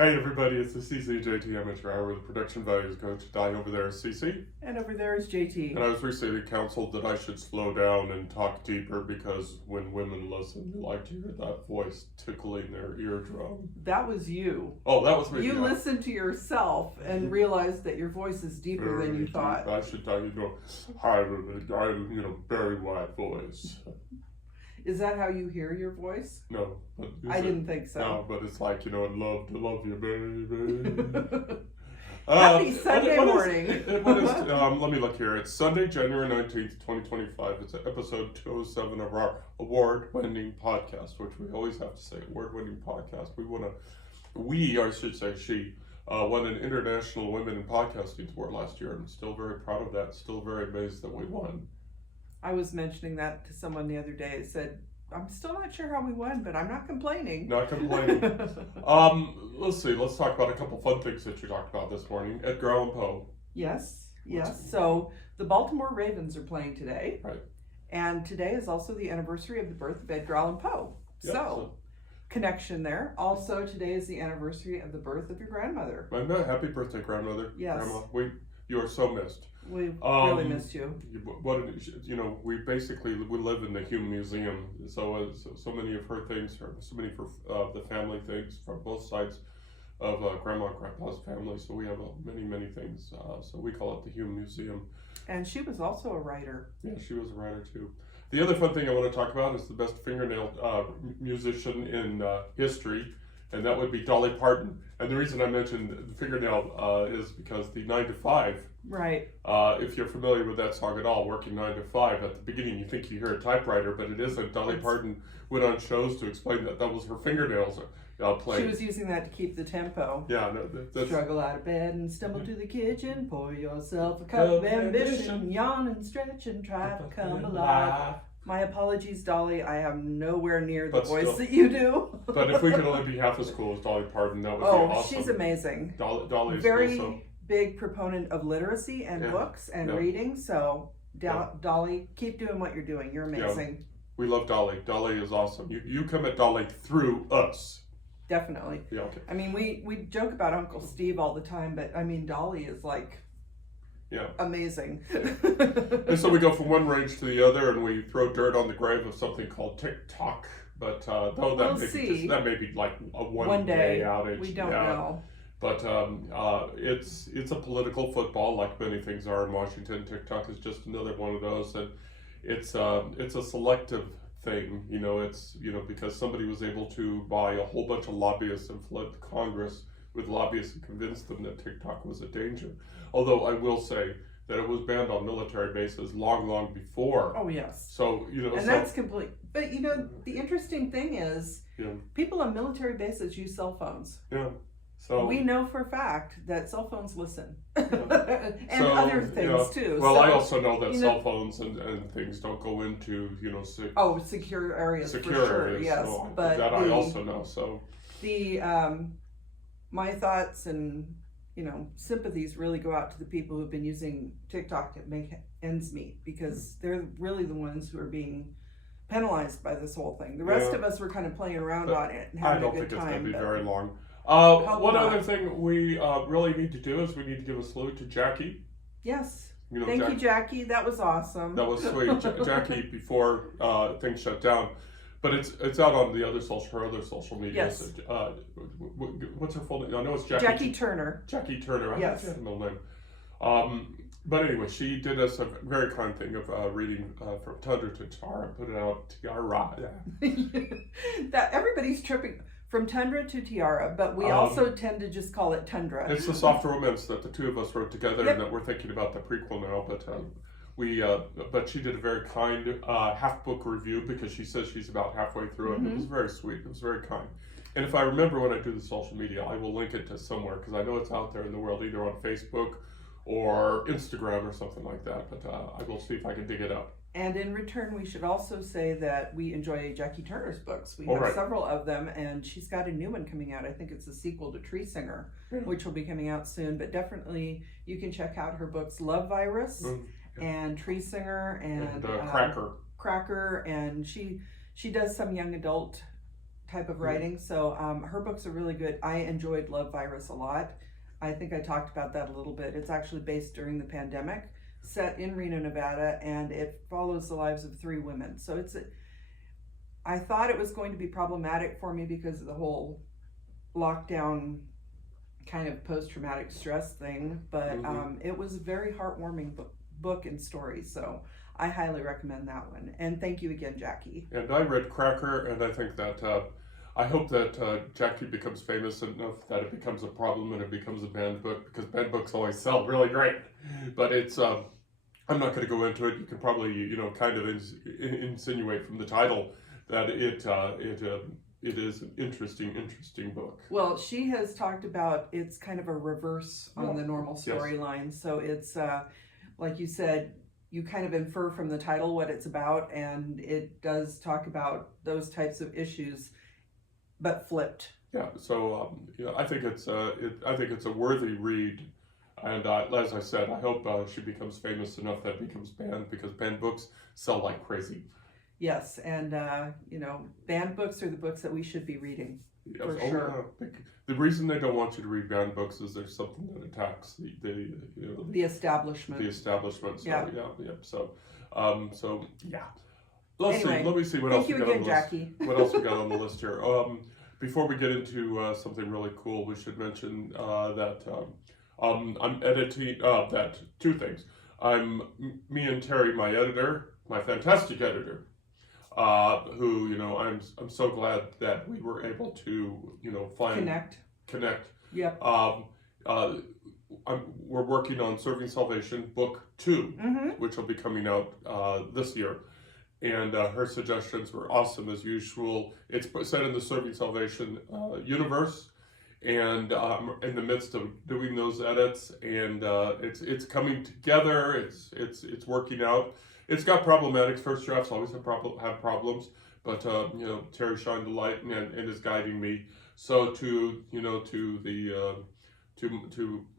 Hey everybody, it's the CCJT Amateur Hour, the production values coach. Di over there is CC. And over there is JT. And I was recently counseled that I should slow down and talk deeper because when women listen, they like to hear that voice tickling their eardrum. That was you. Oh, that was me. You listened to yourself and realized that your voice is deeper than you thought. I should tell you, hi, very wide voice. Is that how you hear your voice? No. I didn't think so. No, but it's like, I love to love you, baby. Happy Sunday morning. Let me look here. It's Sunday, January 19th, 2025. It's episode 207 of our award-winning podcast, which we always have to say, award-winning podcast. She won an International Women in Podcasting Award last year. I'm still very proud of that. Still very amazed that we won. I was mentioning that to someone the other day. I said, I'm still not sure how we won, but I'm not complaining. Not complaining. Let's see. Let's talk about a couple fun things that you talked about this morning. Edgar Allen Poe. Yes. So the Baltimore Ravens are playing today. Right. And today is also the anniversary of the birth of Edgar Allen Poe. Yep, so connection there. Also, today is the anniversary of the birth of your grandmother. Happy birthday, grandmother. Yes. Grandma, you are so missed. We really missed you. We live in the Hume Museum, so many of her things, so many of the family things from both sides of Grandma and Grandpa's family. So we have many things. So we call it the Hume Museum. And she was also a writer. Yeah, she was a writer too. The other fun thing I want to talk about is the best fingernail musician in history. And that would be Dolly Parton. And the reason I mentioned the fingernail is because the 9 to 5. Right. If you're familiar with that song at all, working 9 to 5, at the beginning you think you hear a typewriter, but it isn't. Dolly Parton went on shows to explain that was her fingernails playing. She was using that to keep the tempo. Yeah. Struggle out of bed and stumble to the kitchen, pour yourself a cup of ambition, yawn and stretch and try to come alive. My apologies, Dolly. I have nowhere near the voice that you do. But if we could only be half as cool as Dolly Parton, that would be awesome. Oh, she's amazing. Dolly is very big proponent of literacy and books and reading. So, Dolly, keep doing what you're doing. You're amazing. Yeah. We love Dolly. Dolly is awesome. You come at Dolly through us. Definitely. Yeah. Okay. I mean, we joke about Uncle Steve all the time, but I mean, Dolly is like. Yeah. Amazing. And so we go from one rage to the other, and we throw dirt on the grave of something called TikTok. But that may be like a one day outage. We don't know. But it's a political football, like many things are in Washington. TikTok is just another one of those, and it's a selective thing. It's because somebody was able to buy a whole bunch of lobbyists and flood Congress with lobbyists and convince them that TikTok was a danger. Although I will say that it was banned on military bases long before. Oh, yes. So, that's complete. But, the interesting thing is people on military bases use cell phones. Yeah. So we know for a fact that cell phones listen. And other things, too. Well, I also know that cell phones and things don't go into, secure areas, secure for sure, areas. yes. So but that I also know, so. My thoughts and sympathies really go out to the people who've been using TikTok to make ends meet, because they're really the ones who are being penalized by this whole thing. The rest of us were kind of playing around on it and having a good time. I don't think it's going to be very long. One other thing we really need to do is we need to give a salute to Jacci. Yes. Thank you, Jacci. That was awesome. That was sweet. Jacci, before things shut down. But it's out on her other social media. Yes. What's her full name? I know it's Jacci Turner. Jacci Turner. I think she had a middle name. But anyway, she did us a very kind thing of reading from Tundra to Tiara, put it out Tiara. That everybody's tripping from Tundra to Tiara, but we also tend to just call it Tundra. It's the soft romance that the two of us wrote together, and that we're thinking about the prequel now. But she did a very kind half book review, because she says she's about halfway through it. Mm-hmm. It was very sweet. It was very kind. And if I remember when I do the social media, I will link it to somewhere, because I know it's out there in the world, either on Facebook or Instagram or something like that. But I will see if I can dig it up. And in return, we should also say that we enjoy Jacci Turner's books. We have several of them, and she's got a new one coming out. I think it's a sequel to Tree Singer, which will be coming out soon. But definitely, you can check out her books, Love Virus. And Tree Singer and Cracker. And she does some young adult type of writing. So her books are really good. I enjoyed Love Virus a lot. I think I talked about that a little bit. It's actually based during the pandemic, set in Reno, Nevada, and it follows the lives of 3 women. So I thought it was going to be problematic for me because of the whole lockdown kind of post-traumatic stress thing, but it was a very heartwarming book and story. So I highly recommend that one. And thank you again, Jacci. And I read Cracker, and I think that I hope that Jacci becomes famous enough that it becomes a problem and it becomes a banned book, because banned books always sell really great. But it's I'm not going to go into it. You can probably kind of insinuate from the title that it is an interesting book. Well, she has talked about it's kind of a reverse on the normal storyline. Yes. So it's like you said, you kind of infer from the title what it's about, and it does talk about those types of issues, but flipped. Yeah. So I think it's a worthy read, and as I said, I hope she becomes famous enough that it becomes banned, because banned books sell like crazy. Yes, and banned books are the books that we should be reading. Yes. For sure. The reason they don't want you to read banned books is there's something that attacks the establishment. The establishment. So, yeah. So yeah. Anyway, let me see what else we got on the list. Jacci. What else we got on the list here? Before we get into something really cool, we should mention that I'm editing that 2 things. Me and Terry, my editor, my fantastic editor, who I'm so glad that we were able to connect. Yep. We're working on Serving Salvation Book 2, which will be coming out this year. And her suggestions were awesome as usual. It's set in the Serving Salvation universe, and I'm in the midst of doing those edits, and it's coming together. It's working out. It's got problematics. First drafts always have problems, but Terry shined the light and is guiding me. So to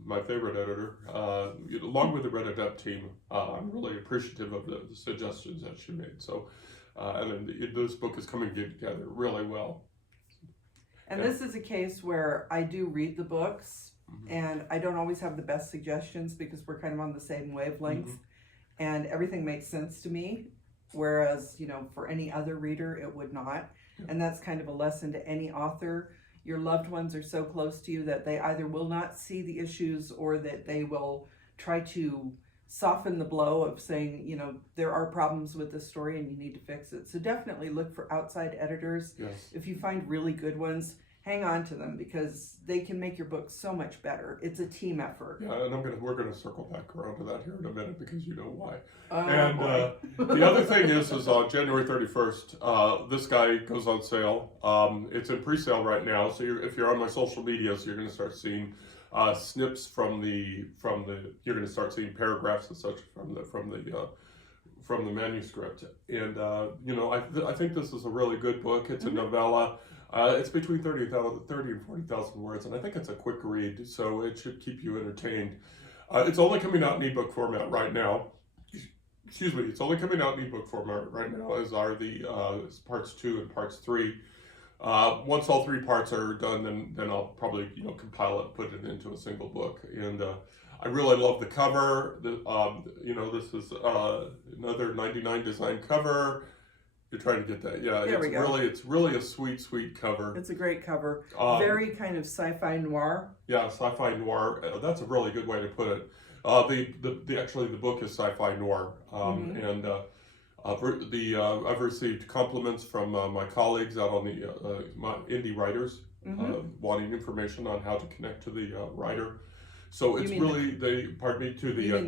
my favorite editor, along with the Red Adept team, I'm really appreciative of the suggestions that she made. So, and then this book is coming together really well. And this is a case where I do read the books, and I don't always have the best suggestions because we're kind of on the same wavelength, and everything makes sense to me, whereas, for any other reader, it would not. And that's kind of a lesson to any author. Your loved ones are so close to you that they either will not see the issues, or that they will try to soften the blow of saying, there are problems with this story and you need to fix it. So definitely look for outside editors. Yes. If you find really good ones, hang on to them, because they can make your book so much better. It's a team effort. Yeah, and we're gonna circle back around to that here in a minute, because you know why. And the other thing is on January 31st, this guy goes on sale. It's in pre-sale right now, so if you're on my social media, so you're gonna start seeing snips from the you're gonna start seeing paragraphs and such from the manuscript. And I think this is a really good book. It's a novella. It's between 30 and 40,000 words, and I think it's a quick read, so it should keep you entertained. It's only coming out in ebook format right now. Excuse me, it's only coming out in ebook format right now, as are the parts 2 and parts 3. Once all 3 parts are done, then I'll probably compile it, put it into a single book. And I really love the cover. This is another 99 design cover. You're trying to get that, yeah. It's really a sweet cover. It's a great cover. Very kind of sci-fi noir. Yeah, sci-fi noir. That's a really good way to put it. The book is sci-fi noir, and I've received compliments from my colleagues out on my indie writers, wanting information on how to connect to the writer. So it's really the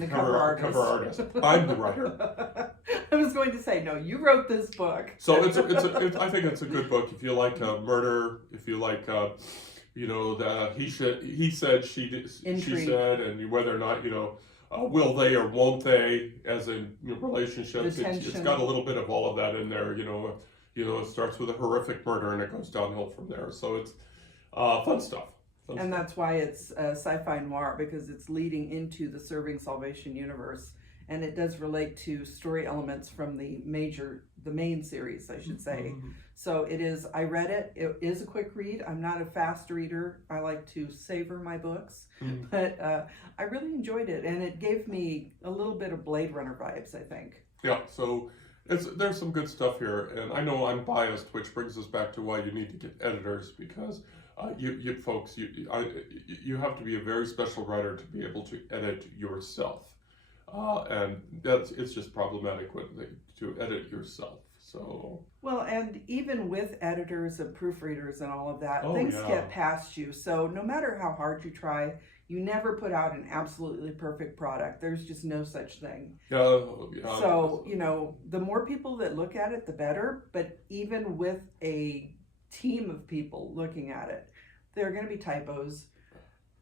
cover artist. I'm the writer. I was going to say, no, you wrote this book. So I think it's a good book if you like murder, if you like the he said, she said, and whether or not will they or won't they, as in relationships. It's got a little bit of all of that in there. It starts with a horrific murder and it goes downhill from there. So it's fun stuff. And that's why it's sci-fi noir, because it's leading into the Serving Salvation universe, and it does relate to story elements from the main series, I should say. So I read it. It is a quick read. I'm not a fast reader. I like to savor my books, but I really enjoyed it, and it gave me a little bit of Blade Runner vibes, I think. Yeah, so there's some good stuff here, and I know I'm biased, which brings us back to why you need to get editors, because you folks, you have to be a very special writer to be able to edit yourself, and it's just problematic to edit yourself. So well, and even with editors and proofreaders and all of that, things get past you. So no matter how hard you try, you never put out an absolutely perfect product. There's just no such thing. Yeah. So, the more people that look at it, the better. But even with a team of people looking at it, there are going to be typos.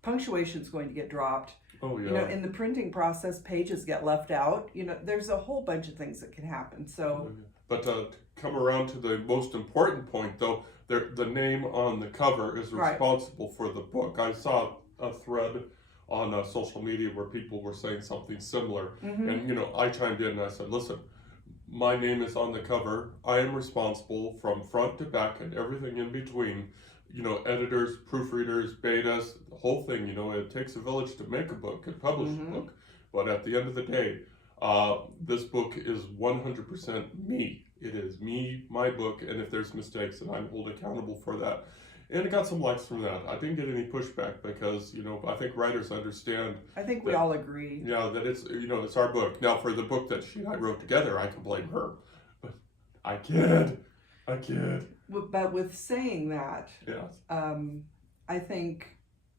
Punctuation's going to get dropped. Oh, yeah. In the printing process, pages get left out. There's a whole bunch of things that can happen. So, but to come around to the most important point, though, the name on the cover is responsible for the book. I saw a thread on social media where people were saying something similar, and I chimed in and I said, listen, my name is on the cover. I am responsible from front to back and everything in between. Editors, proofreaders, betas, the whole thing. It takes a village to make a book and publish a book, but at the end of the day, this book is 100% me. It is me, my book, and if there's mistakes, and I'm held accountable for that. And it got some likes from that. I didn't get any pushback because, I think writers understand. I think we all agree. Yeah, that it's, it's our book. Now, for the book that she and I wrote together, I can blame her. But I kid. But with saying that, yes. I think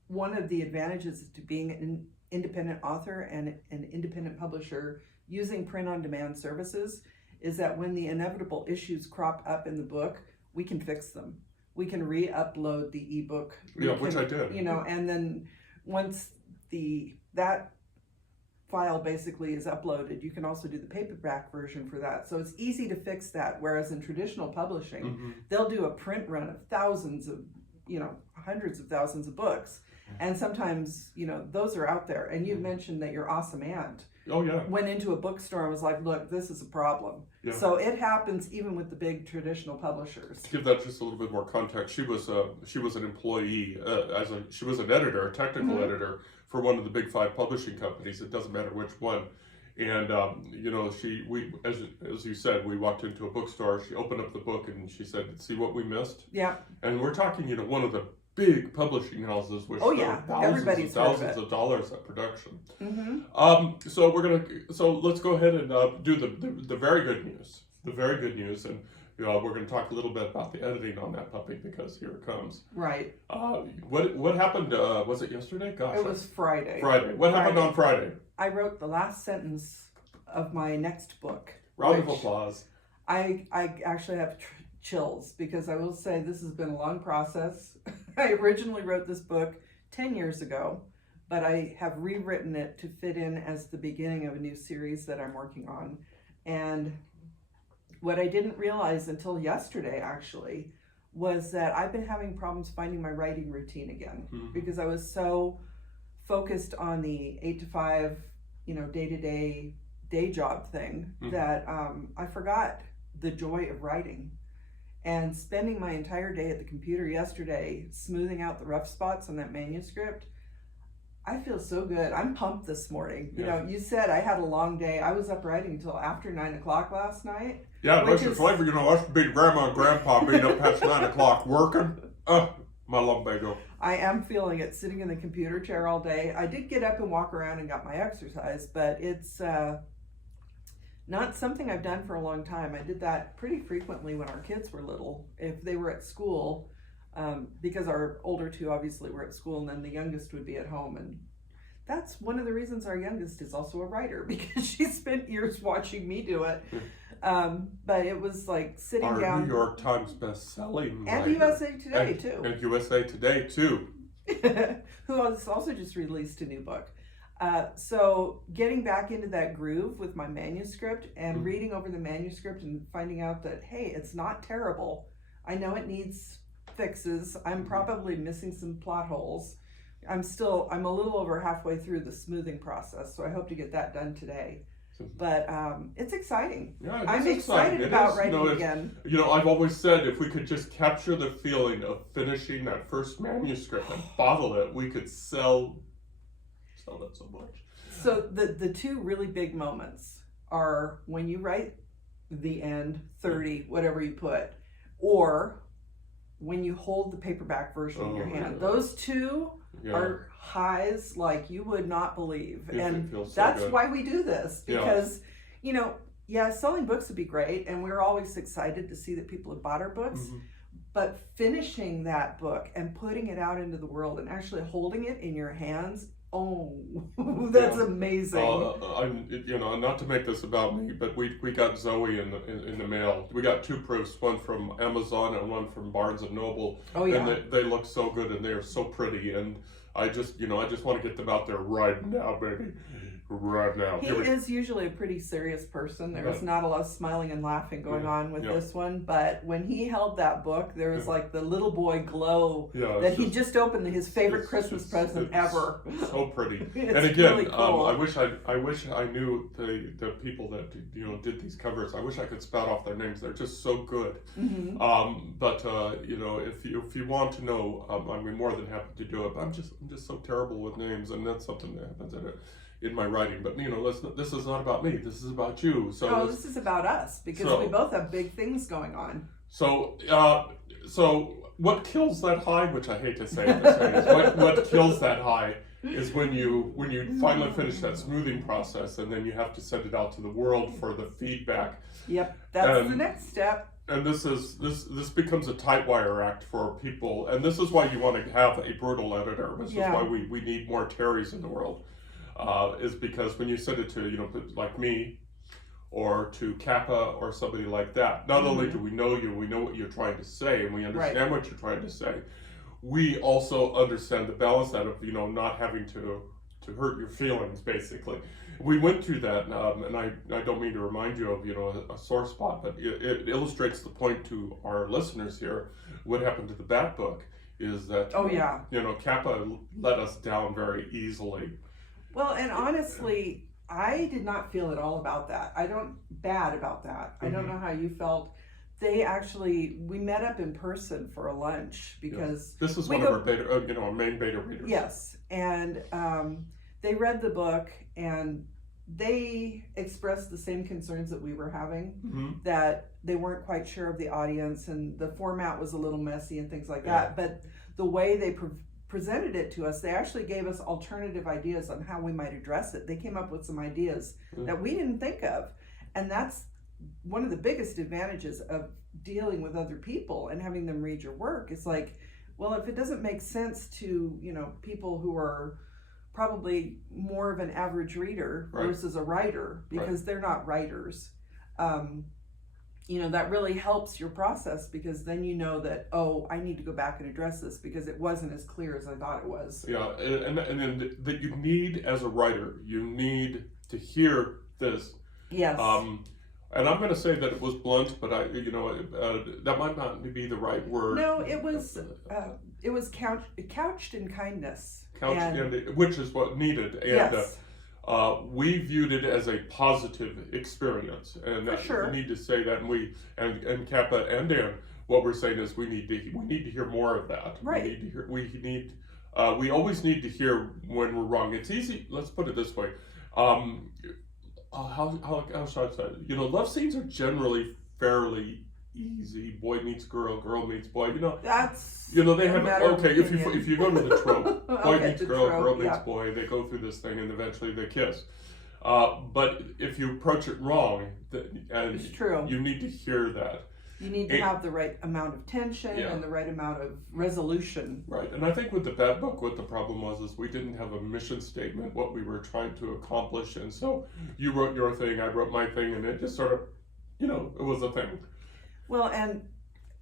one of the advantages to being an independent author and an independent publisher using print-on-demand services is that when the inevitable issues crop up in the book, we can fix them. We can re-upload the ebook. Which I did. And then once that file basically is uploaded, you can also do the paperback version for that. So it's easy to fix that. Whereas in traditional publishing, they'll do a print run of thousands of, hundreds of thousands of books. And sometimes, those are out there. And you mentioned that your awesome aunt went into a bookstore and was like, look, this is a problem. Yeah. So it happens even with the big traditional publishers. To give that just a little bit more context, she was an employee, she was an editor, a technical editor for one of the big 5 publishing companies. It doesn't matter which one. And, as you said, we walked into a bookstore, she opened up the book and she said, see what we missed? Yeah. And we're talking, one of the big publishing houses which thousands of dollars at production. So let's go ahead and do the very good news. The very good news, and we're going to talk a little bit about the editing on that puppy because here it comes. Right. What happened? Was it yesterday? Gosh, it was Friday. What happened on Friday? I wrote the last sentence of my next book. Round of applause. I actually have chills because I will say this has been a long process. I originally wrote this book 10 years ago, but I have rewritten it to fit in as the beginning of a new series that I'm working on. And what I didn't realize until yesterday actually was that I've been having problems finding my writing routine again because I was so focused on the 8 to 5, day-to-day day job thing that I forgot the joy of writing. And spending my entire day at the computer yesterday, smoothing out the rough spots on that manuscript, I feel so good. I'm pumped this morning. You said I had a long day. I was up writing until after 9 o'clock last night. Yeah, that's your flavor. Us big grandma and grandpa being up past 9 o'clock working. My lumbago. I am feeling it, sitting in the computer chair all day. I did get up and walk around and got my exercise, but it's not something I've done for a long time. I did that pretty frequently when our kids were little. If they were at school, because our older 2 obviously were at school, and then the youngest would be at home. And that's one of the reasons our youngest is also a writer, because she spent years watching me do it. But it was like sitting down. Our New York Times best-selling and writer. USA Today too. And USA Today too. Who also just released a new book. So getting back into that groove with my manuscript and reading over the manuscript and finding out that, hey, it's not terrible. I know it needs fixes. I'm probably missing some plot holes. I'm a little over halfway through the smoothing process, so I hope to get that done today. But it's exciting. Yeah, I'm excited about writing again. I've always said if we could just capture the feeling of finishing that first manuscript and bottle it, we could sell that so much. So the two really big moments are when you write the end, 30, whatever you put, or when you hold the paperback version in your hand. Yeah. Those two are highs like you would not believe. And that's why we do this, because, selling books would be great, and we're always excited to see that people have bought our books, but finishing that book and putting it out into the world and actually holding it in your hands, that's amazing. Not to make this about me, but we got Zoe in the mail. We got two proofs, one from Amazon and one from Barnes and Noble. Oh yeah. And they look so good and they are so pretty, and I just want to get them out there right now, baby. Right now. He is usually a pretty serious person. There was not a lot of smiling and laughing going on with this one, but when he held that book, there was like the little boy glow that he just opened his favorite Christmas present ever. So pretty. And again, really cool. I wish I knew the people that did these covers. I wish I could spout off their names. They're just so good. But if you want to know, I'd be more than happy to do it. But I'm just so terrible with names, and that's something that happens in my writing. But this is not about me, this is about you. So this is about us, because we both have big things going on. So what kills that high, which I hate to say is what kills that high is when you finally finish that smoothing process, and then you have to send it out to the world for the feedback. That's the next step. And this becomes a tight wire act for people, and this is why you want to have a brutal editor. This is why we need more Terrys in the world. Is because when you send it to, like me, or to Kappa or somebody like that, not only do we know you, we know what you're trying to say, and we understand what you're trying to say, we also understand the balance out of, not having to hurt your feelings, basically. We went through that, and I don't mean to remind you of, a sore spot, but it illustrates the point to our listeners here. What happened to the Bat book is that, Kappa let us down very easily. Well, and honestly, I did not feel at all about that. Bad about that. I don't know how you felt. We met up in person for a lunch because this is one of our beta, our main beta readers. Yes, and they read the book and they expressed the same concerns that we were having, that they weren't quite sure of the audience and the format was a little messy and things like that. But the way they presented it to us, they actually gave us alternative ideas on how we might address it. They came up with some ideas that we didn't think of, and that's one of the biggest advantages of dealing with other people and having them read your work. It's like, well, if it doesn't make sense to people who are probably more of an average reader versus a writer, because they're not writers, that really helps your process, because then that, I need to go back and address this because it wasn't as clear as I thought it was. Yeah, and then that you need, as a writer, you need to hear this. Yes. And I'm going to say that it was blunt, but that might not be the right word. No, it was couched in kindness. Which is what needed. And, yes. We viewed it as a positive experience, and for sure. We need to say that. And Kappa and Dan, what we're saying is we need to hear more of that. Right. We always need to hear when we're wrong. It's easy. Let's put it this way. How should I say it? Love scenes are generally fairly easy. Boy meets girl, girl meets boy. That's they have if you go to the trope, boy meets girl, girl meets yeah. boy. They go through this thing and eventually they kiss. But if you approach it wrong, and it's true, you need to hear that. You need to have the right amount of tension and the right amount of resolution. Right, and I think with the Bat book, what the problem was is we didn't have a mission statement, what we were trying to accomplish, and so you wrote your thing, I wrote my thing, and it just sort of, it was a thing. Well, and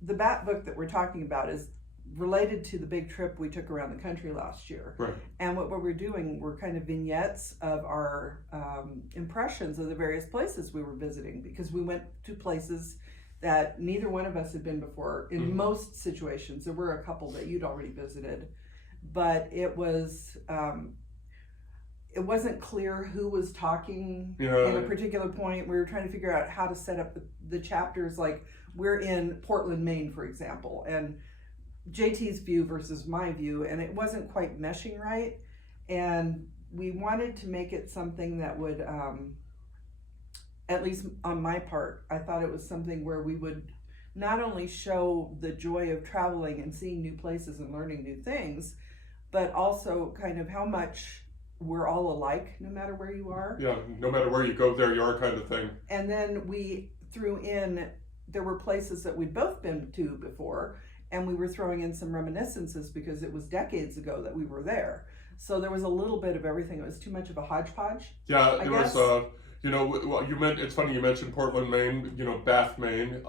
the Bat book that we're talking about is related to the big trip we took around the country last year. Right. And what we're doing, we're kind of vignettes of our impressions of the various places we were visiting, because we went to places that neither one of us had been before in most situations. There were a couple that you'd already visited, but it was it wasn't clear who was talking in a particular point. We were trying to figure out how to set up the chapters. Like, we're in Portland, Maine, for example, and JT's view versus my view, and it wasn't quite meshing right. And we wanted to make it something that would, at least on my part, I thought it was something where we would not only show the joy of traveling and seeing new places and learning new things, but also kind of how much we're all alike, no matter where you are. Yeah, no matter where you go, there you are, kind of thing. And then we threw in, there were places that we'd both been to before, and we were throwing in some reminiscences because it was decades ago that we were there. So there was a little bit of everything. It was too much of a hodgepodge. Yeah, it was. You know, well, it's funny you mentioned Portland, Maine. You know, Bath, Maine.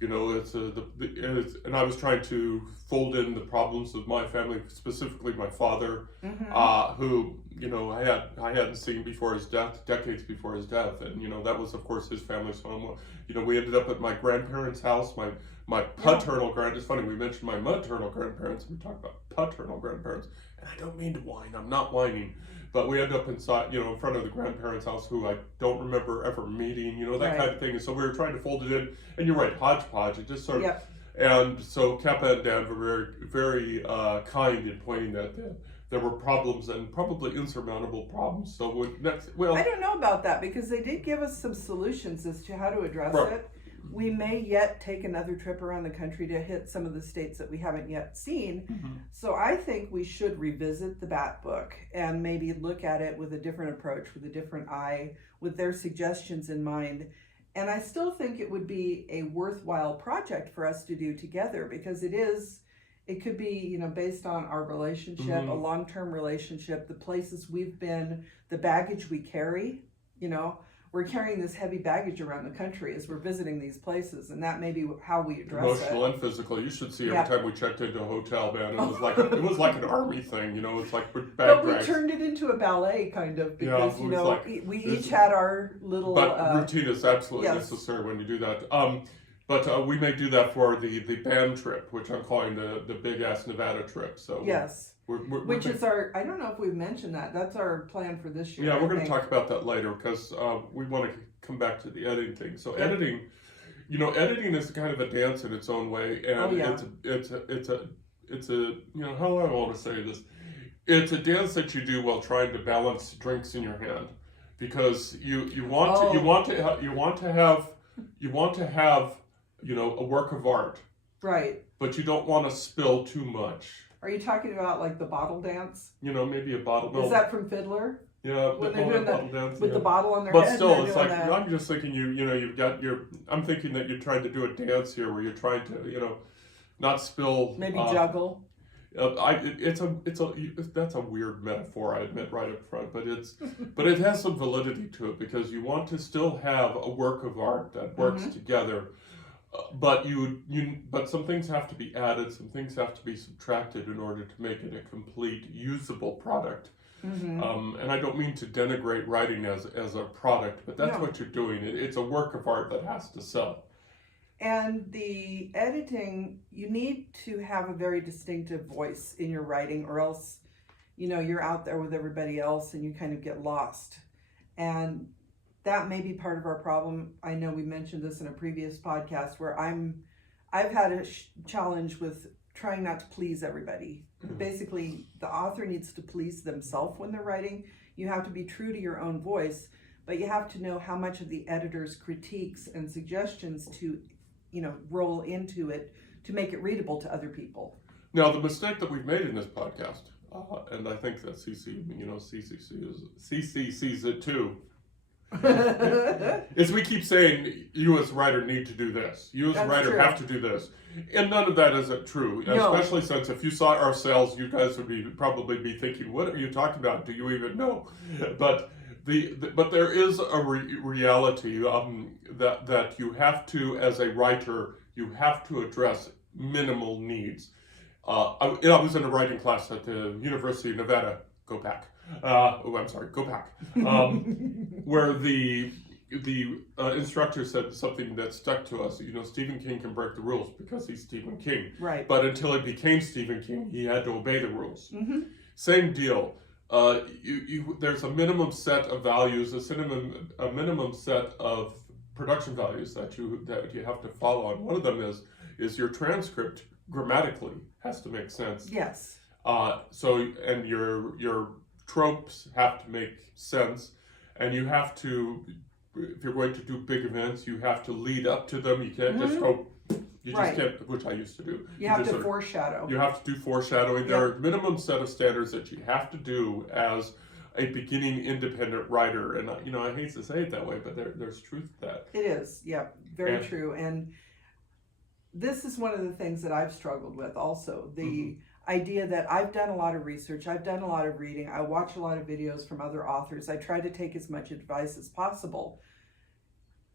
You know, it's and I was trying to fold in the problems of my family, specifically my father, who, you know, I hadn't seen before his death, decades before his death, and you know that was of course his family's home. You know, we ended up at my grandparents' house. My paternal It's funny we mentioned my maternal grandparents. We talk about paternal grandparents, and I don't mean to whine. I'm not whining. But we ended up inside, you know, in front of the grandparents' house, who I don't remember ever meeting, you know, that kind of thing. And so we were trying to fold it in, and you're right, hodgepodge. It just sort of, and so Kappa and Dan were very, very kind in pointing that there were problems and probably insurmountable problems. So I don't know about that, because they did give us some solutions as to how to address it. We may yet take another trip around the country to hit some of the states that we haven't yet seen. So I think we should revisit the Bat book and maybe look at it with a different approach, with a different eye, with their suggestions in mind. And I still think it would be a worthwhile project for us to do together, because it could be, you know, based on our relationship, a long-term relationship, the places we've been, the baggage we carry, you know. We're carrying this heavy baggage around the country as we're visiting these places, and that may be how we address emotional and physical. You should see every time we checked into a hotel, man. It was like an army thing, you know. It's like bag But we drags. Turned it into a ballet kind of, because you know we each had our little. But routine is absolutely necessary when you do that. But we may do that for the band trip, which I'm calling the big ass Nevada trip. So yes. Which is our, I don't know if we've mentioned that. That's our plan for this year. Yeah, we're going to talk about that later, because we want to come back to the editing thing. So editing, you know, editing is kind of a dance in its own way, and it's a you know, how do I want to say this? It's a dance that you do while trying to balance drinks in your hand, because you want to have you know, a work of art, right? But you don't want to spill too much. Are you talking about like the bottle dance? You know, maybe a bottle. Is that from Fiddler? Yeah, when they're doing bottle dance, with the bottle on their head. But still, it's like I'm just thinking you know you've got I'm thinking that you're trying to do a dance here where you're trying to, you know, not spill. Maybe juggle. That's a weird metaphor, I admit right up front, but it has some validity to it, because you want to still have a work of art that works together. But but some things have to be added, some things have to be subtracted in order to make it a complete, usable product. And I don't mean to denigrate writing as a product, but that's what you're doing. It's a work of art that has to sell. And the editing, you need to have a very distinctive voice in your writing, or else, you know, you're out there with everybody else and you kind of get lost. And that may be part of our problem. I know we mentioned this in a previous podcast, where I've had a challenge with trying not to please everybody. Basically, the author needs to please themselves when they're writing. You have to be true to your own voice, but you have to know how much of the editor's critiques and suggestions to, you know, roll into it to make it readable to other people. Now, the mistake that we've made in this podcast, and I think that CC sees it too, is we keep saying you as a writer need to do this, you as a writer have to do this, and none of that isn't true. No. Especially since if you saw our sales, you guys would probably be thinking, what are you talking about? Do you even know? But but there is a reality that you have to, as a writer, you have to address minimal needs. I was in a writing class at the University of Nevada. Go Pack. Go Pack. Where the instructor said something that stuck to us. You know, Stephen King can break the rules because he's Stephen King. Right. But until he became Stephen King, he had to obey the rules. Same deal. There's a minimum set of values, a minimum set of production values that you have to follow. And one of them is your transcript grammatically has to make sense. Yes. And your tropes have to make sense, and you have to, if you're going to do big events, you have to lead up to them. You can't just go. You just can't, which I used to do. You have to foreshadow. You have to do foreshadowing. There are minimum set of standards that you have to do as a beginning independent writer. And I hate to say it that way, but there's truth to that. It is, very true. And this is one of the things that I've struggled with also. The idea that I've done a lot of research, I've done a lot of reading, I watch a lot of videos from other authors, I try to take as much advice as possible.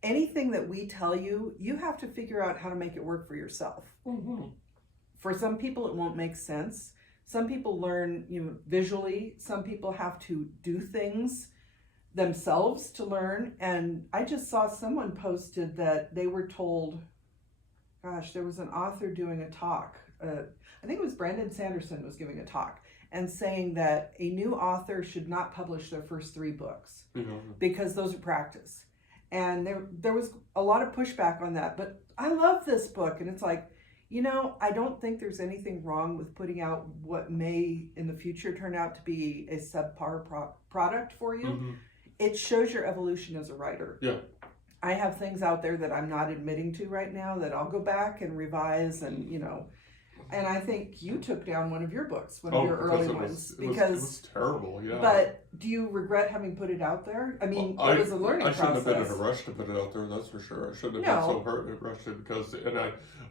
Anything that we tell you, you have to figure out how to make it work for yourself. For some people, it won't make sense. Some people learn visually. Some people have to do things themselves to learn. And I just saw someone posted that they were told, gosh, there was an author doing a talk. I think it was Brandon Sanderson was giving a talk and saying that a new author should not publish their first 3 books because those are practice. And there was a lot of pushback on that, but I love this book. And it's like, I don't think there's anything wrong with putting out what may in the future turn out to be a subpar product for you. It shows your evolution as a writer. Yeah. I have things out there that I'm not admitting to right now that I'll go back and revise and, and I think you took down one of your books, one of your early ones. Because it was terrible, yeah. But do you regret having put it out there? I mean, it was a learning process. I shouldn't have been in a rush to put it out there, that's for sure. I shouldn't have been so rushed because,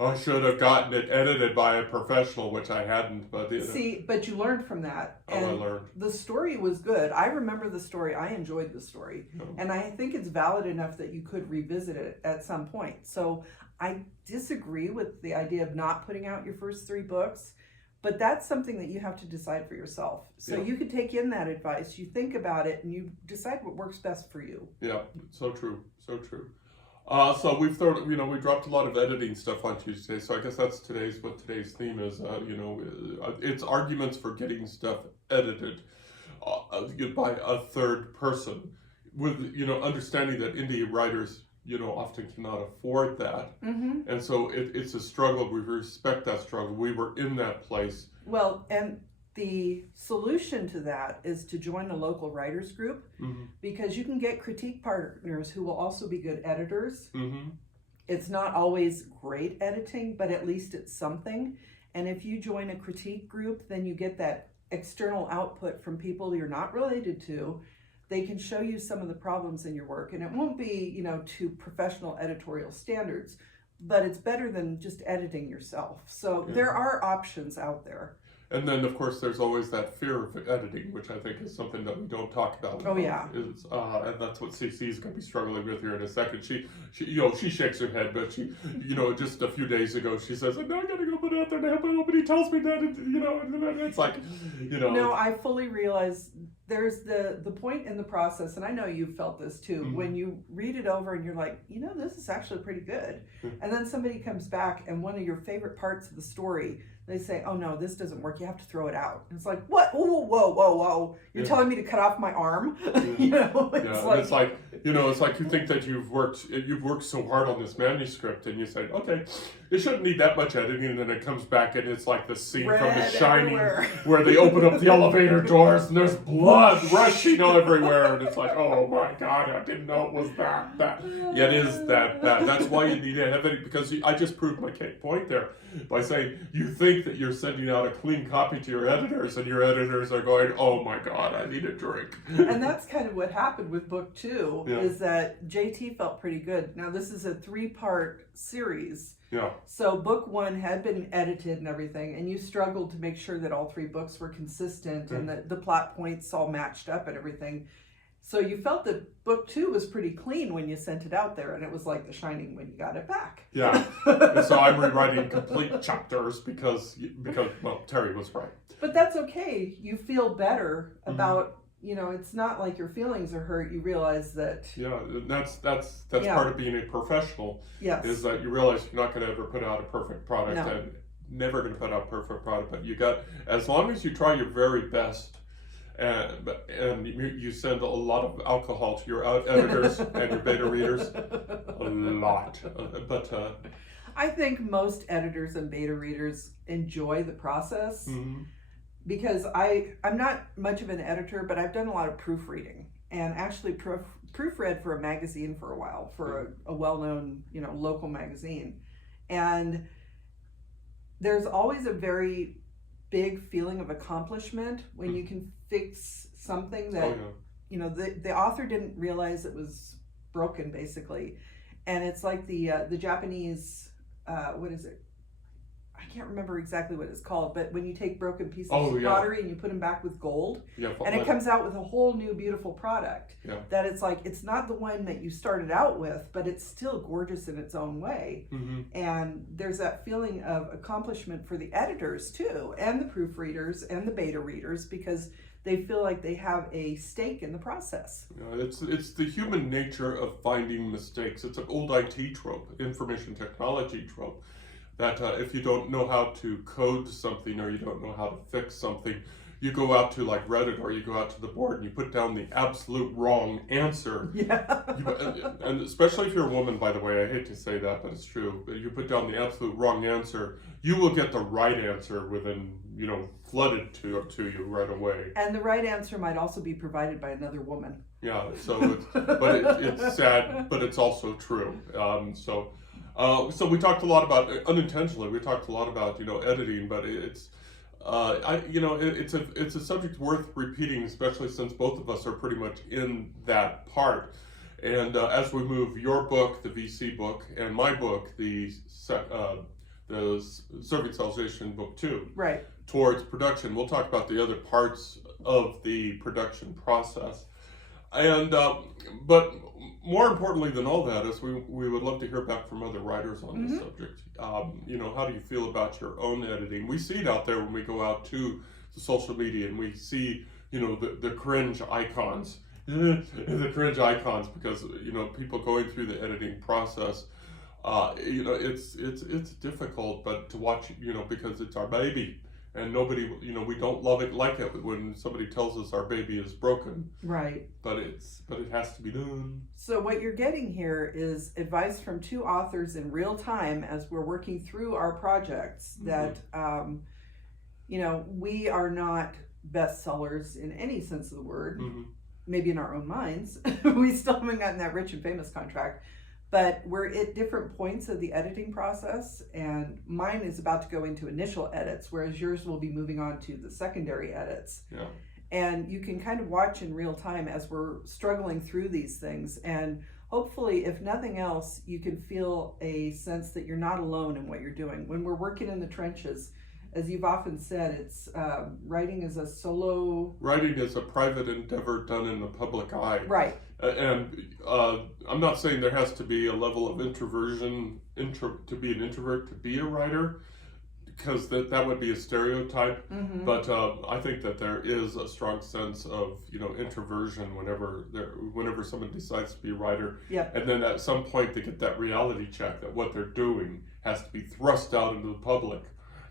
I should have gotten it edited by a professional, which I hadn't. But See, but you learned from that. And I learned. The story was good. I remember the story. I enjoyed the story. And I think it's valid enough that you could revisit it at some point. So I disagree with the idea of not putting out your first 3 books, but that's something that you have to decide for yourself. So you could take in that advice, you think about it, and you decide what works best for you. Yeah, so true, so true. So we've thrown, we dropped a lot of editing stuff on Tuesday. So I guess that's what today's theme is. It's arguments for getting stuff edited by a third person, with understanding that indie writers often cannot afford that. And so it's a struggle. We respect that struggle. We were in that place. Well, and the solution to that is to join a local writers group, because you can get critique partners who will also be good editors. It's not always great editing, but at least it's something. And if you join a critique group, then you get that external output from people you're not related to. They can show you some of the problems in your work, and it won't be, to professional editorial standards, but it's better than just editing yourself. So there are options out there. And then, of course, there's always that fear of editing, which I think is something that we don't talk about. Oh, yeah. And that's what CC is going to be struggling with here in a second. She shakes her head, but she, just a few days ago, she says, "I'm not going to go put it out there now, but nobody tells me that," and it's like, No, I fully realize there's the point in the process, and I know you've felt this too, when you read it over and you're like, this is actually pretty good. And then somebody comes back and one of your favorite parts of the story, they say, "Oh no, this doesn't work. You have to throw it out." And it's like, what? Whoa! You're telling me to cut off my arm? It's like you think that you've worked so hard on this manuscript, and you say, "Okay, it shouldn't need that much editing," and then it comes back and it's like the scene from The Shining where they open up the elevator doors and there's blood rushing everywhere, and it's like, "Oh my God, I didn't know it was that bad." Yeah, it is that bad. That's why you need to have it, because I just proved my point there by saying you think that you're sending out a clean copy to your editors, and your editors are going, "Oh my God, I need a drink." And that's kind of what happened with book 2, is that JT felt pretty good. Now this is a 3-part series. Yeah. So book 1 had been edited and everything, and you struggled to make sure that all 3 books were consistent and that the plot points all matched up and everything. So you felt that book 2 was pretty clean when you sent it out there, and it was like The Shining when you got it back. Yeah. And so I'm rewriting complete chapters because Terry was right. But that's okay. You feel better about, it's not like your feelings are hurt. You realize that. Yeah, that's part of being a professional. Yes. Is that you realize you're not going to ever put out a perfect product. And never going to put out a perfect product, but as long as you try your very best, and you send a lot of alcohol to your editors and your beta readers. A lot. But I think most editors and beta readers enjoy the process because I'm not much of an editor, but I've done a lot of proofreading and actually proofread for a magazine for a while, for a well-known, local magazine. And there's always a very big feeling of accomplishment when you can fix something that, the author didn't realize it was broken, basically. And it's like the Japanese, what is it? I can't remember exactly what it's called, but when you take broken pieces of pottery and you put them back with gold, and it comes out with a whole new beautiful product. Yeah. That it's like, it's not the one that you started out with, but it's still gorgeous in its own way. And there's that feeling of accomplishment for the editors too, and the proofreaders and the beta readers, because they feel like they have a stake in the process. It's the human nature of finding mistakes. It's an old IT trope, information technology trope, that if you don't know how to code something or you don't know how to fix something, you go out to like Reddit or you go out to the board and you put down the absolute wrong answer. Yeah. And especially if you're a woman, by the way, I hate to say that, but it's true. But you put down the absolute wrong answer, you will get the right answer within, flooded to you right away. And the right answer might also be provided by another woman. Yeah, so it's sad, but it's also true. So we talked a lot about, unintentionally, we talked a lot about, editing, but it's a subject worth repeating, especially since both of us are pretty much in that part. And as we move your book, the VC book, and my book, the Serving Salvation book 2, right, towards production, we'll talk about the other parts of the production process. And but more importantly than all that is we would love to hear back from other writers on this subject. How do you feel about your own editing? We see it out there when we go out to the social media and we see, the cringe icons. The cringe icons because, people going through the editing process, it's difficult, but to watch, because it's our baby. And nobody, we don't love it like it when somebody tells us our baby is broken. Right. But it has to be done. So what you're getting here is advice from two authors in real time as we're working through our projects that, we are not bestsellers in any sense of the word, maybe in our own minds. We still haven't gotten that rich and famous contract. But we're at different points of the editing process, and mine is about to go into initial edits, whereas yours will be moving on to the secondary edits. Yeah. And you can kind of watch in real time as we're struggling through these things. And hopefully, if nothing else, you can feel a sense that you're not alone in what you're doing. When we're working in the trenches, as you've often said, it's writing is a solo... Writing is a private endeavor done in the public eye. Right. And I'm not saying there has to be a level of introversion to be an introvert to be a writer, because that would be a stereotype. But I think that there is a strong sense of introversion whenever someone decides to be a writer. Yep. And then at some point they get that reality check that what they're doing has to be thrust out into the public.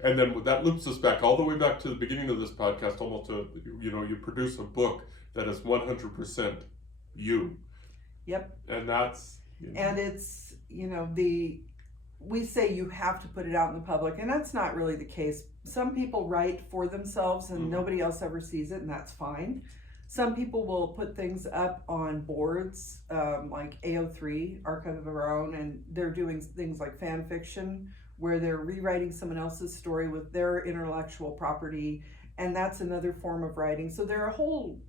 And then that loops us back all the way back to the beginning of this podcast, almost to, you produce a book that is 100% you. Yep. And that's... And it's, we say you have to put it out in the public, and that's not really the case. Some people write for themselves and nobody else ever sees it, and that's fine. Some people will put things up on boards, like AO3, Archive of Our Own, and they're doing things like fan fiction, where they're rewriting someone else's story with their intellectual property, and that's another form of writing. So there are a whole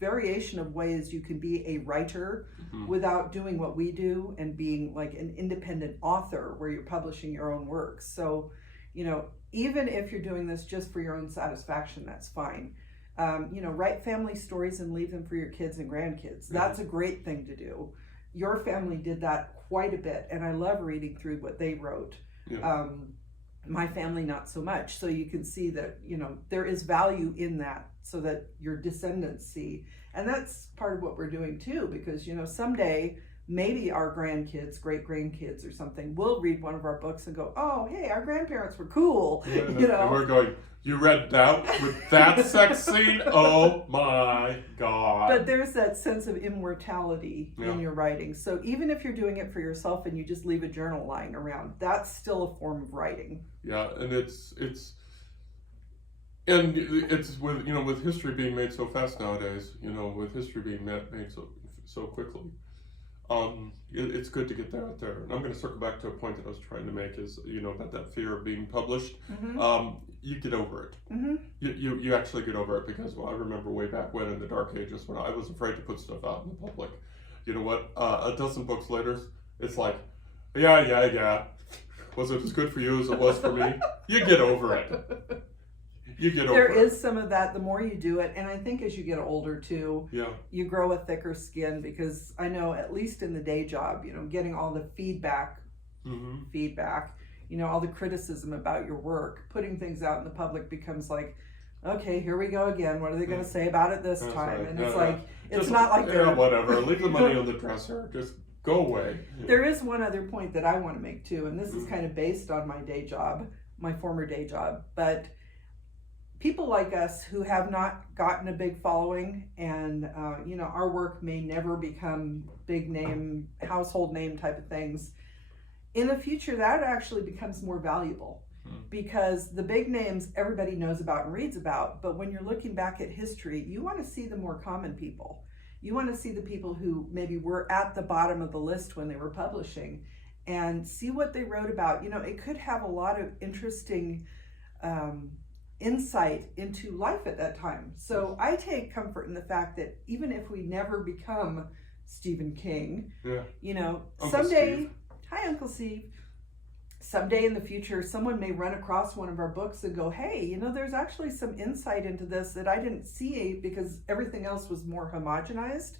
variation of ways you can be a writer without doing what we do and being like an independent author where you're publishing your own works. So, even if you're doing this just for your own satisfaction, that's fine. Write family stories and leave them for your kids and grandkids. That's a great thing to do. Your family did that quite a bit, and I love reading through what they wrote. Yeah. My family not so much, so you can see that there is value in that, so that your descendants see. And that's part of what we're doing too, because someday maybe our grandkids, great grandkids or something, will read one of our books and go, oh, hey, our grandparents were cool. Yeah, You know? And we're going, you read that with that sex scene? Oh my God. But there's that sense of immortality in your writing. So even if you're doing it for yourself and you just leave a journal lying around, that's still a form of writing. Yeah, and it's with with history being made so fast nowadays, with history being made so quickly, it's good to get that out there. And I'm going to circle back to a point that I was trying to make is about that fear of being published. Mm-hmm. You get over it. Mm-hmm. You actually get over it because I remember way back when in the dark ages when I was afraid to put stuff out in the public. You know what? A dozen books later, it's like, yeah. Was it as good for you as it was for me? You get over it. There is some of that the more you do it, and I think as you get older too, you grow a thicker skin, because I know at least in the day job, getting all the feedback, all the criticism about your work, putting things out in the public becomes like, okay, here we go again. What are they going to say about it this time? Right. And it's like, it's not like they're whatever. Leave the money on the dresser. Just go away. There is one other point that I want to make too, and this is kind of based on my day job, my former day job, but people like us who have not gotten a big following and, our work may never become big name, household name type of things. In the future, that actually becomes more valuable because the big names everybody knows about and reads about. But when you're looking back at history, you want to see the more common people. You want to see the people who maybe were at the bottom of the list when they were publishing and see what they wrote about. It could have a lot of interesting insight into life at that time. So I take comfort in the fact that even if we never become Stephen King, someday, Steve. Hi Uncle Steve, someday in the future, someone may run across one of our books and go, hey, there's actually some insight into this that I didn't see because everything else was more homogenized.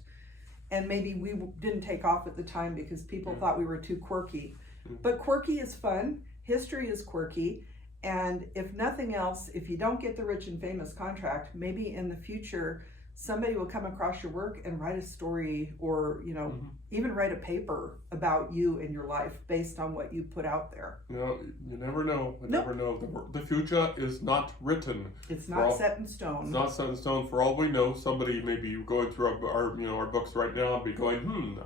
And maybe we didn't take off at the time because people thought we were too quirky. But quirky is fun. History is quirky. And if nothing else, if you don't get the rich and famous contract, maybe in the future, somebody will come across your work and write a story or, even write a paper about you and your life based on what you put out there. You never know. Never know. The future is not written. It's not set in stone. It's not set in stone. For all we know, somebody may be going through our books right now and be going,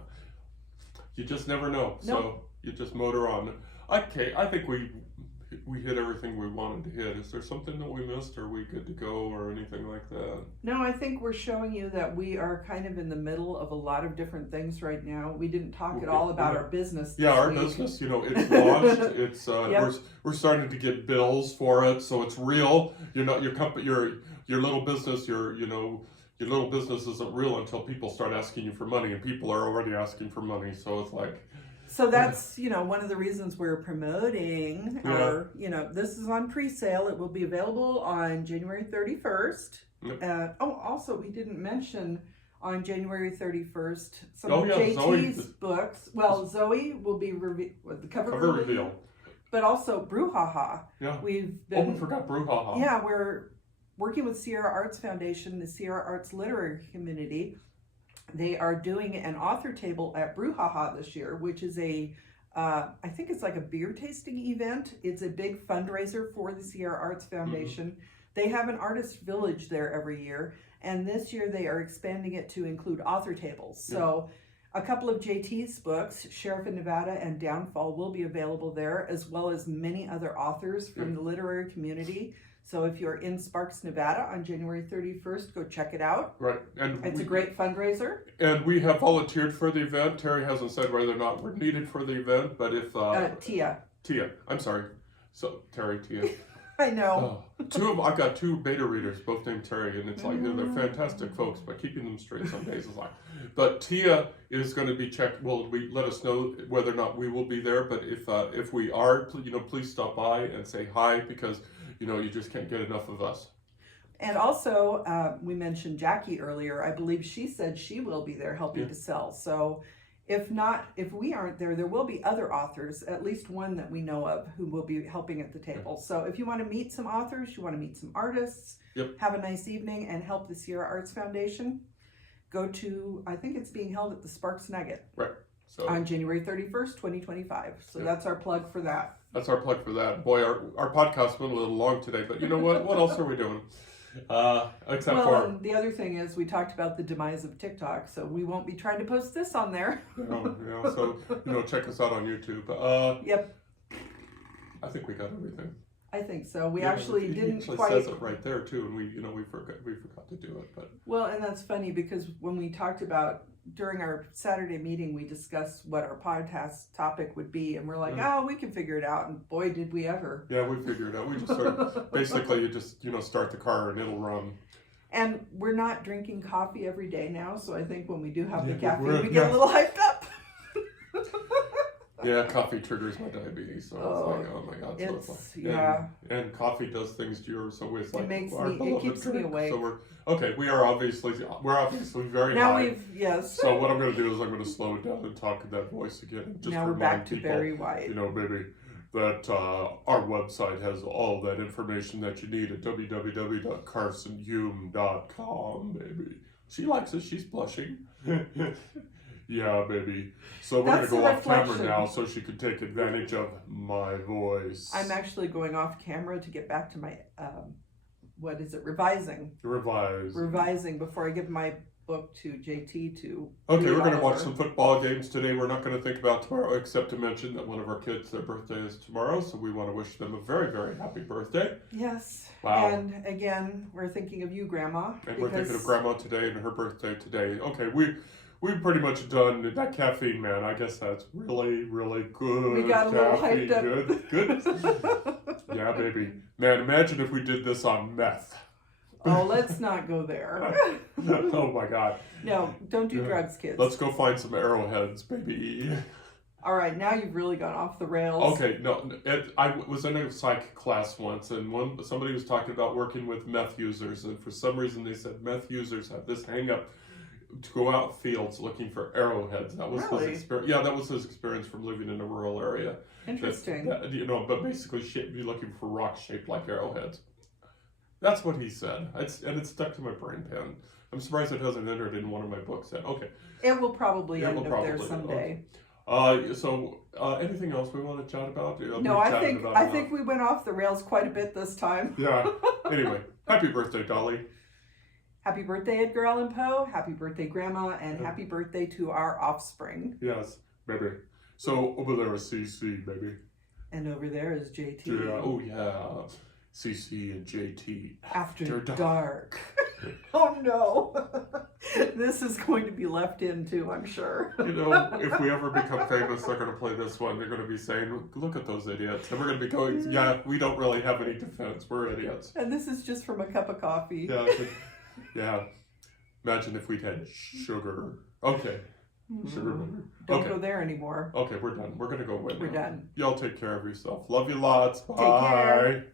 You just never know. Nope. So you just motor on. Okay, I think we hit everything we wanted to hit. Is there something that we missed? Are we good to go or anything like that? No, I think we're showing you that we are kind of in the middle of a lot of different things right now. We didn't talk at all about our business this our week. business, it's launched. It's we're starting to get bills for it, so it's real. Your company, your little business, your little business isn't real until people start asking you for money, and people are already asking for money. So it's like. So that's, one of the reasons we're promoting our, this is on Presale. It will be available on January 31st. Yep. Also, we didn't mention on January 31st some of JT's books. Well, Zoe will be the cover reveal. But also Brew HaHa. Yeah. We forgot Brew HaHa. Yeah, we're working with Sierra Arts Foundation, the Sierra Arts Literary Community. They are doing an author table at Brew HaHa this year, which is I think it's like a beer tasting event. It's a big fundraiser for the Sierra Arts Foundation. They have an artist village there every year, and this year they are expanding it to include author tables. So a couple of JT's books, Sheriff in Nevada and Downfall, will be available there, as well as many other authors from the literary community. So if you're in Sparks, Nevada on January 31st, go check it out. Right. And it's a great fundraiser. And we have volunteered for the event. Terry hasn't said whether or not we're needed for the event, but if... Tia. I'm sorry. So, Tia. I know. I've got two beta readers, both named Terry, and it's like, they're fantastic folks, but keeping them straight some days is like... But Tia is going to be checked. Let us know whether or not we will be there, but if we are, please stop by and say hi, because... you just can't get enough of us. And also, we mentioned Jacci earlier. I believe she said she will be there helping to sell. So if we aren't there, there will be other authors, at least one that we know of, who will be helping at the table. So if you want to meet some authors, you want to meet some artists, have a nice evening, and help the Sierra Arts Foundation, go to, I think it's being held at the Sparks Nugget. Right. So on January 31st, 2025. So that's our plug for that. That's our plug for that. Boy, our podcast went a little long today, but you know what? What else are we doing? And the other thing is we talked about the demise of TikTok, so we won't be trying to post this on there. So check us out on YouTube. Yep. I think we got everything. I think so. We actually didn't actually quite. Says it right there too, and we forgot to do it. But well, and that's funny because when we talked about during our Saturday meeting, we discussed what our podcast topic would be, and we're like, oh, we can figure it out, and boy, did we ever! Yeah, we figured it out. We just sort of basically you just start the car and it'll run. And we're not drinking coffee every day now, so I think when we do have the caffeine, we get a little hyped up. Yeah, coffee triggers my diabetes, so it's like, oh my god. And coffee does things to yours, so it's like it keeps me awake. So we're obviously very now high. Yes. So what I'm going to do is I'm going to slow it down and talk in that voice again. And just now we're back to Barry White. Baby, that our website has all that information that you need at www.carsonhume.com, baby. She likes it. She's blushing. Yeah, baby. So we're going to go off camera now so she can take advantage of my voice. I'm actually going off camera to get back to my, revising. Revising before I give my book to JT to... Okay, we're going to watch some football games today. We're not going to think about tomorrow except to mention that one of our kids, their birthday is tomorrow, so we want to wish them a very, very happy birthday. Yes. Wow. And again, we're thinking of you, Grandma. And we're thinking of Grandma today and her birthday today. Okay, We've pretty much done that caffeine, man. I guess that's really, really good. We got a little hyped up. Good. Yeah, baby. Man, imagine if we did this on meth. Oh, let's not go there. Oh my God. No, don't do drugs, kids. Let's go find some arrowheads, baby. All right, now you've really gone off the rails. Okay, no, I was in a psych class once, and somebody was talking about working with meth users, and for some reason they said meth users have this hang up to go out fields looking for arrowheads. That was his experience. Yeah, that was his experience from living in a rural area. Interesting. But basically be looking for rocks shaped like arrowheads. That's what he said. And it's stuck to my brain pan. I'm surprised it hasn't entered in one of my books yet. Okay. It will probably end up there someday. Okay. Anything else we want to chat about? No, I think we went off the rails quite a bit this time. Yeah. Anyway, happy birthday, Dolly. Happy birthday, Edgar Allan Poe. Happy birthday, Grandma. And happy birthday to our offspring. Yes, baby. So over there is CC, baby. And over there is JT. Yeah. Oh, yeah. CC and JT. After dark. Oh, no. This is going to be left in, too, I'm sure. If we ever become famous, they're going to play this one. They're going to be saying, look at those idiots. And we're going to be going, yeah, we don't really have any defense. We're idiots. And this is just from a cup of coffee. Yeah. Yeah. Imagine if we'd had sugar. Okay. Sugar. Don't go there anymore. Okay, we're done. We're going to go away now. We're done. Y'all take care of yourself. Love you lots. Bye. Take care.